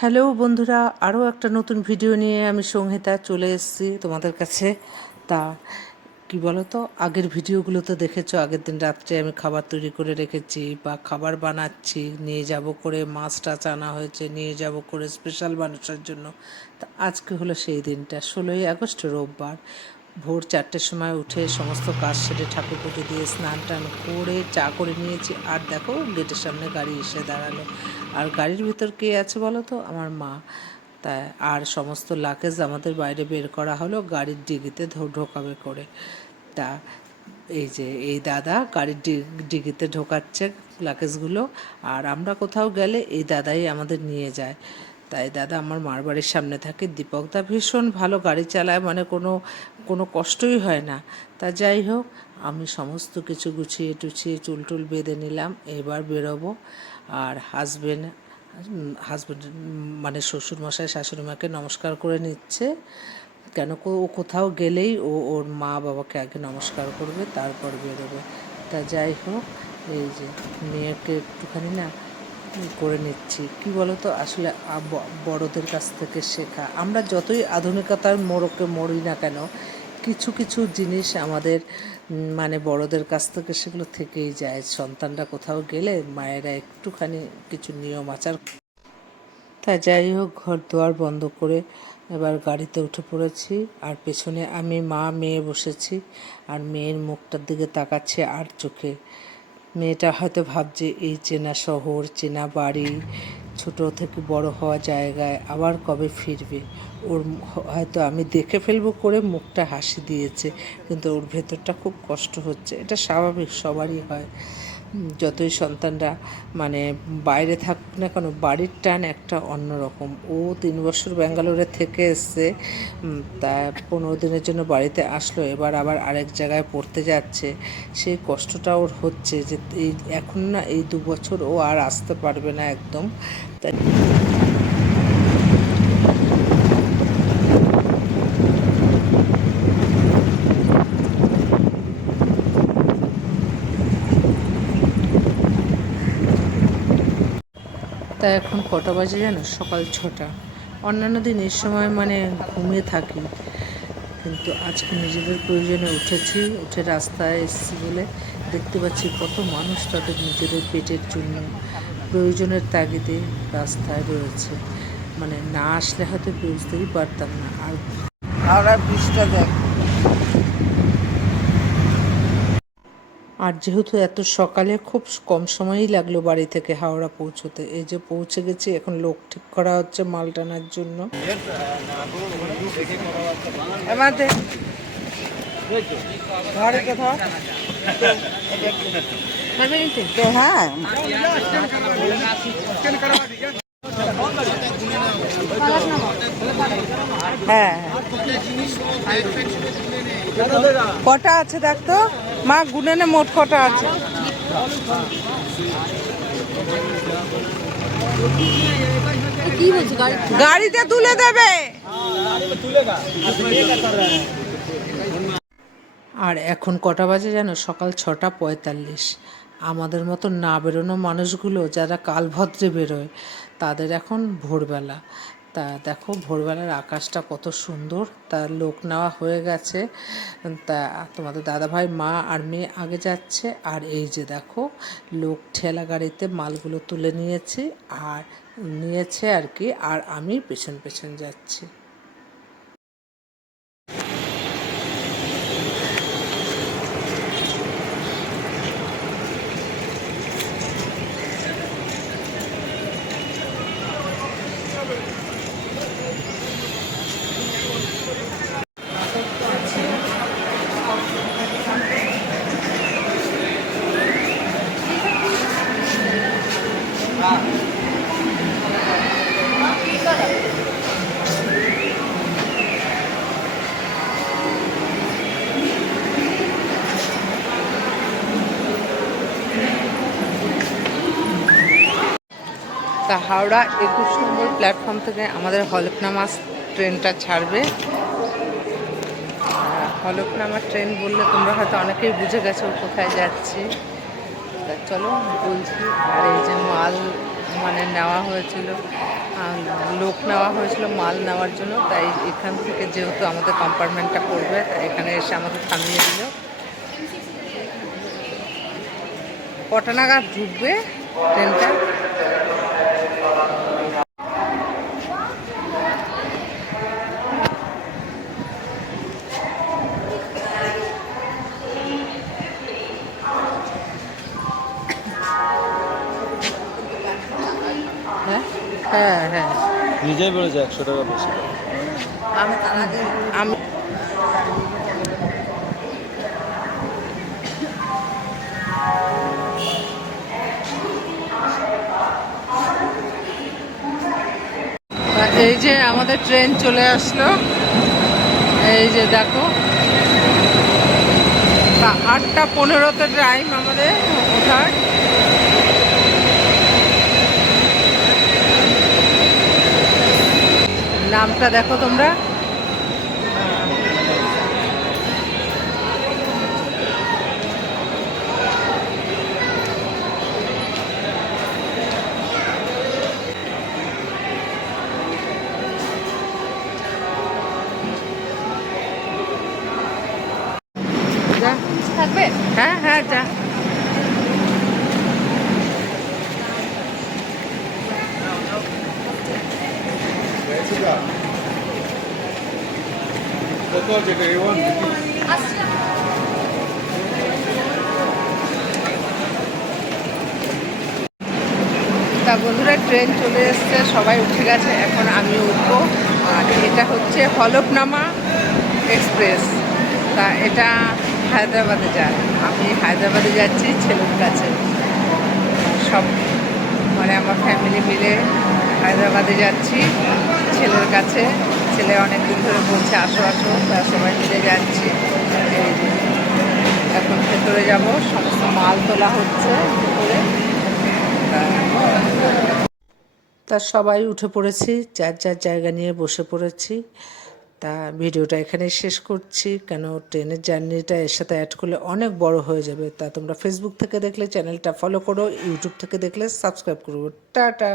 Hello বন্ধুরা, আরও একটা নতুন ভিডিও নিয়ে আমি সংহিতা চলে এসেছি তোমাদের কাছে। তা কি বলো তো, আগের ভিডিওগুলো তো দেখেছো। আগের দিন রাত্রে আমি খাবার তৈরি করে রেখেছি বা খাবার বানাচ্ছি, নিয়ে যাব করে মাছ টাছ আনা হয়েছে, নিয়ে যাব করে স্পেশাল মানুষের জন্য। তা আজকে হলো সেই দিনটা, 16ই আগস্ট, রোববার। ভোর 4টের সময় উঠে সমস্ত কাজ সেরে ঠাকুর পুজো দিয়ে স্নান টান করে চা করে নিয়েছি। আর দেখো, গেটের সামনে গাড়ি এসে দাঁড়ালো। আর গাড়ির ভিতর কে আছে বলো তো? আমার মা। তাই আর সমস্ত লাগেজ আমাদের বাইরে বের করা হলো, গাড়ির ডিগিতে ঢোকাবে করে। তা এই যে এই দাদা গাড়ির ডিগিতে ঢোকাচ্ছে লাগেজগুলো। আর আমরা কোথাও গেলে এই দাদাই আমাদের নিয়ে যায়। তাই দাদা আমার মার বাড়ির সামনে থাকে। দীপকদা ভীষণ ভালো গাড়ি চালায়, মানে কোনো কষ্টই হয় না। তা যাই হোক, আমি সমস্ত কিছু গুছিয়ে টুছিয়ে চুল টুল বেঁধে নিলাম, এবার বেরোবো। আর হাজবেন্ড মানে শ্বশুরমশাই শাশুড়িমাকে নমস্কার করে নিচ্ছে। কেন ও কোথাও গেলেই ওর মা বাবাকে আগে নমস্কার করবে, তারপর বেরোবে। তা যাই হোক, এই যে মেয়েকে একটুখানি না করে নিচ্ছি। কি বলো তো, আসলে বড়দের কাছ থেকে শেখা। আমরা যতই আধুনিকতার মোড়কে মরি না কেন, কিছু কিছু জিনিস আমাদের মানে বড়দের কাছ থেকে সেগুলো থেকেই যায়। সন্তানরা কোথাও গেলে মায়েরা একটুখানি কিছু নিয়ম আচার। তা যাই হোক, ঘর দুয়ার বন্ধ করে এবার গাড়িতে উঠে পড়েছি। আর পেছনে আমি মা মেয়ে বসেছি, আর মেয়ের মুখটার দিকে তাকাচ্ছে আর চোখে। মেয়েটা হয়তো ভাবছে এই চেনা শহর, চেনা বাড়ি, ছোট থেকে বড় হওয়া জায়গায় আবার কবে ফিরবে। ওর হয়তো আমি দেখে ফেলবো করে মুখটা হাসি দিয়েছে, কিন্তু ওর ভেতরটা খুব কষ্ট হচ্ছে। এটা স্বাভাবিক, সবারই হয়। যতই সন্তানরা মানে বাইরে থাকুক না কেন, বাড়ির টান একটা অন্যরকম। ও 3 বছর ব্যাঙ্গালোরে থেকে এসছে, তা 15 দিনের জন্য বাড়িতে আসলো, এবার আবার আরেক জায়গায় পড়তে যাচ্ছে। সেই কষ্টটা ওর হচ্ছে যে এই এখন না, এই 2 বছর ও আর আসতে পারবে না একদম। তাই তাই এখন কটা বাজে জানো? সকাল 6টা। অন্যান্য দিন এই সময় মানে ঘুমিয়ে থাকি, কিন্তু আজকে নিজেদের প্রয়োজনে উঠেছি। উঠে রাস্তায় এসেছি বলে দেখতে পাচ্ছি কত মানুষ তাদের নিজেদের পেটের জন্য প্রয়োজনের তাগিদে রাস্তায় রয়েছে। মানে না আসলে হয়তো বুঝতেই পারতাম না। আর হাওড়ার ব্রিজটা দেখ। আর যেহেতু এত সকালে, খুব কম সময়ই লাগলো বাড়ি থেকে হাওড়া পৌঁছোতে। এই যে পৌঁছে গেছি, এখন লোক ঠিক করা হচ্ছে মাল টানার জন্য। ঘরে কোথাও হ্যাঁ, হ্যাঁ, কটা আছে দেখ তো মা, গুনে নে মোট কটা আছে। গাড়িতে তুলে দেবে। আর এখন কটা বাজে জানো? সকাল 6টা 45। আমাদের মতো না বেরোনো মানুষগুলো, যারা কালভদ্রে বেরোয়, তাদের এখন ভোরবেলা। তা দেখো ভোরবেলার আকাশটা কত সুন্দর। তার লোক নেওয়া হয়ে গেছে। তা তোমাদের দাদাভাই, মা আর মেয়ে আগে যাচ্ছে। আর এই যে দেখো, লোক ঠেলা গাড়িতে মালগুলো তুলে নিয়েছে আর কি। আর আমি পেছন পেছন যাচ্ছি। তা হাওড়া 21 নম্বর প্ল্যাটফর্ম থেকে আমাদের হলফনামা ট্রেনটা ছাড়বে। হলফনামা ট্রেন বললে তোমরা হয়তো অনেকেই বুঝে গেছো কোথায় যাচ্ছি। তা চলো বলছি। আর এই যে মাল মানে নেওয়া হয়েছিল, লোক নেওয়া হয়েছিল মাল নেওয়ার জন্য, তাই এখান থেকে যেহেতু আমাদের কম্পার্টমেন্টটা পড়বে, তাই এখানে এসে আমাদের থামিয়ে দিল। কটা নাগাদ ঢুকবে ট্রেনটা? হ্যাঁ হ্যাঁ হ্যাঁ, নিজেই বলেছে 100 টাকা বেশি। আমি এই যে আমাদের ট্রেন চলে আসলো, এই যে দেখো 8:15-তে টাইম আমাদের ওঠার। নামটা দেখো তোমরা। যা থাকবে, হ্যাঁ হ্যাঁ যা। তা বন্ধুরা, ট্রেন চলে এসছে, সবাই উঠে গেছে, এখন আমি উঠবো। আর এটা হচ্ছে হলফনামা এক্সপ্রেস। তা এটা হায়দ্রাবাদে যায়। আমি হায়দ্রাবাদে যাচ্ছি ছেলের কাছে। সব মানে আমার ফ্যামিলি মিলে হায়দ্রাবাদে যাচ্ছি ছেলের কাছে। ছেলে অনেক দিন ধরে বলছে আসো আসো, তা সবাই মিলে যাচ্ছি। এই যে এখন ভেতরে যাব, সমস্ত মাল তোলা হচ্ছে ভেতরে। তা সবাই উঠে পড়েছি, যার যার জায়গা নিয়ে বসে পড়েছি। তা ভিডিওটা এখানেই শেষ করছি, কেন ট্রেনের জার্নিটা এর সাথে অ্যাড করলে অনেক বড় হয়ে যাবে। তা তোমরা ফেসবুক থেকে দেখলে চ্যানেলটা ফলো করো, ইউটিউব থেকে দেখলে সাবস্ক্রাইব করো। টাটা।